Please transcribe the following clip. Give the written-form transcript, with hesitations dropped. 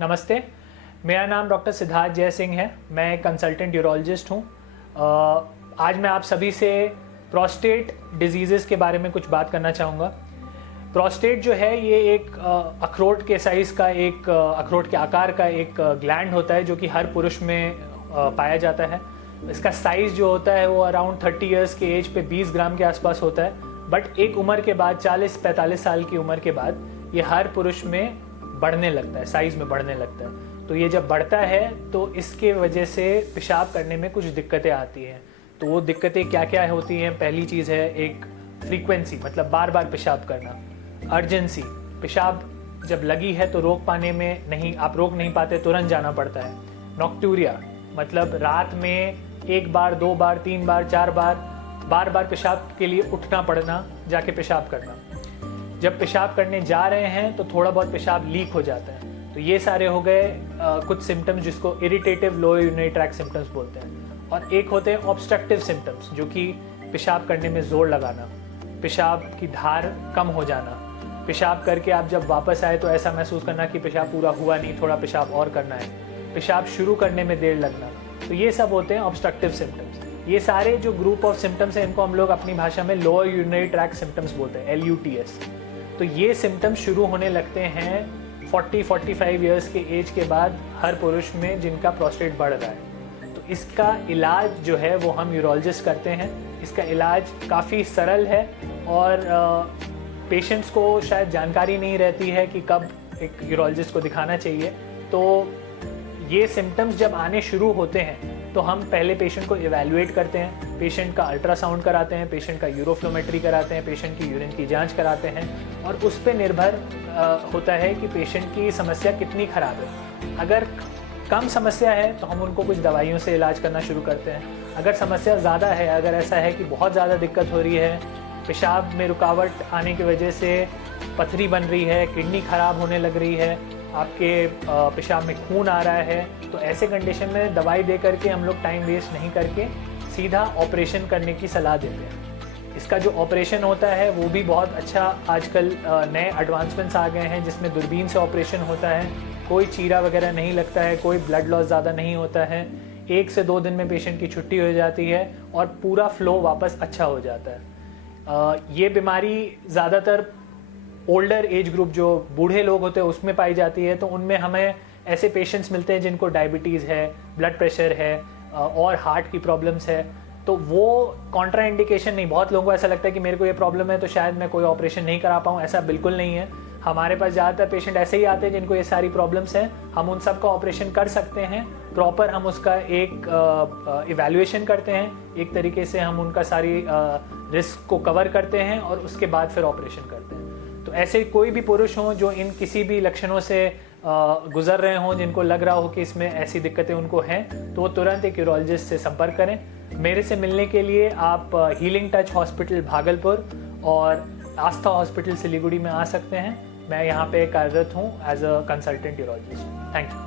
नमस्ते, मेरा नाम डॉक्टर सिद्धार्थ जय सिंह है। मैं एक कंसल्टेंट यूरोलॉजिस्ट हूँ। आज मैं आप सभी से प्रोस्टेट डिजीज़ के बारे में कुछ बात करना चाहूँगा। प्रोस्टेट जो है ये एक अखरोट के साइज़ का एक अखरोट के आकार का एक ग्लैंड होता है जो कि हर पुरुष में पाया जाता है। इसका साइज़ जो होता है वो अराउंड 30 इयर्स के एज पे 20 ग्राम के आसपास होता है। बट एक उम्र के बाद 40-45 साल की उम्र के बाद ये हर पुरुष में बढ़ने लगता है, साइज़ में बढ़ने लगता है। तो ये जब बढ़ता है तो इसके वजह से पेशाब करने में कुछ दिक्कतें आती हैं। तो वो दिक्कतें क्या क्या होती हैं? पहली चीज़ है एक फ्रीक्वेंसी, मतलब बार बार पेशाब करना। अर्जेंसी, पेशाब जब लगी है तो रोक पाने में नहीं, आप रोक नहीं पाते, तुरंत जाना पड़ता है। नॉक्टूरिया, मतलब रात में 1 बार 2 बार 3 बार 4 बार बार पेशाब के लिए उठना पड़ना, जाके पेशाब करना। जब पेशाब करने जा रहे हैं तो थोड़ा बहुत पेशाब लीक हो जाता है। तो ये सारे हो गए कुछ सिम्टम्स जिसको irritative lower urinary tract symptoms बोलते हैं। और एक होते हैं ऑब्स्ट्रक्टिव सिम्टम्स, जो कि पेशाब करने में ज़ोर लगाना, पेशाब की धार कम हो जाना, पेशाब करके आप जब वापस आए तो ऐसा महसूस करना कि पेशाब पूरा हुआ नहीं, थोड़ा पेशाब और करना है, पेशाब शुरू करने में देर लगना। तो ये सब होते हैं ऑब्स्ट्रक्टिव सिम्टम्स। ये सारे जो ग्रुप ऑफ सिम्टम्स हैं इनको हम लोग अपनी भाषा में लोअर यूरिनरी ट्रैक्ट सिम्टम्स बोलते हैं, LUTS। तो ये सिम्टम्स शुरू होने लगते हैं 40-45 इयर्स के एज के बाद हर पुरुष में जिनका प्रोस्टेट बढ़ रहा है। तो इसका इलाज जो है वो हम यूरोलॉजिस्ट करते हैं। इसका इलाज काफ़ी सरल है और पेशेंट्स को शायद जानकारी नहीं रहती है कि कब एक यूरोलॉजिस्ट को दिखाना चाहिए। तो ये सिम्टम्स जब आने शुरू होते हैं तो हम पहले पेशेंट को इवैल्यूएट करते हैं, पेशेंट का अल्ट्रासाउंड कराते हैं, पेशेंट का यूरोफ्लोमेट्री कराते हैं, पेशेंट की यूरिन की जांच कराते हैं और उस पे निर्भर होता है कि पेशेंट की समस्या कितनी ख़राब है। अगर कम समस्या है तो हम उनको कुछ दवाइयों से इलाज करना शुरू करते हैं। अगर समस्या ज़्यादा है, अगर ऐसा है कि बहुत ज़्यादा दिक्कत हो रही है, पेशाब में रुकावट आने की वजह से पथरी बन रही है, किडनी ख़राब होने लग रही है, आपके पेशाब में खून आ रहा है, तो ऐसे कंडीशन में दवाई दे करके हम लोग टाइम वेस्ट नहीं करके सीधा ऑपरेशन करने की सलाह देते हैं। इसका जो ऑपरेशन होता है वो भी बहुत अच्छा, आजकल नए एडवांसमेंट्स आ गए हैं जिसमें दूरबीन से ऑपरेशन होता है, कोई चीरा वगैरह नहीं लगता है, कोई ब्लड लॉस ज़्यादा नहीं होता है, 1 से 2 दिन में पेशेंट की छुट्टी हो जाती है और पूरा फ्लो वापस अच्छा हो जाता है। ये बीमारी ज़्यादातर ओल्डर एज ग्रुप, जो बूढ़े लोग होते हैं, उसमें पाई जाती है। तो उनमें हमें ऐसे पेशेंट्स मिलते हैं जिनको डायबिटीज़ है, ब्लड प्रेशर है और हार्ट की प्रॉब्लम्स है। तो वो कॉन्ट्रा इंडिकेशन नहीं, बहुत लोगों को ऐसा लगता है कि मेरे को ये प्रॉब्लम है तो शायद मैं कोई ऑपरेशन नहीं करा पाऊँ। ऐसा बिल्कुल नहीं है। हमारे पास ज़्यादातर पेशेंट ऐसे ही आते हैं जिनको ये सारी प्रॉब्लम्स हैं। हम उन सब का ऑपरेशन कर सकते हैं, प्रॉपर हम उसका एक इवैल्यूएशन करते हैं, एक तरीके से हम उनका सारी रिस्क को कवर करते हैं और उसके बाद फिर ऑपरेशन करते हैं। तो ऐसे कोई भी पुरुष हों जो इन किसी भी लक्षणों से गुजर रहे हों, जिनको लग रहा हो कि इसमें ऐसी दिक्कतें उनको हैं, तो वो तुरंत एक यूरोलॉजिस्ट से संपर्क करें। मेरे से मिलने के लिए आप हीलिंग टच हॉस्पिटल भागलपुर और आस्था हॉस्पिटल सिलीगुड़ी में आ सकते हैं। मैं यहाँ पे कार्यरत हूँ as a consultant urologist. Thank you.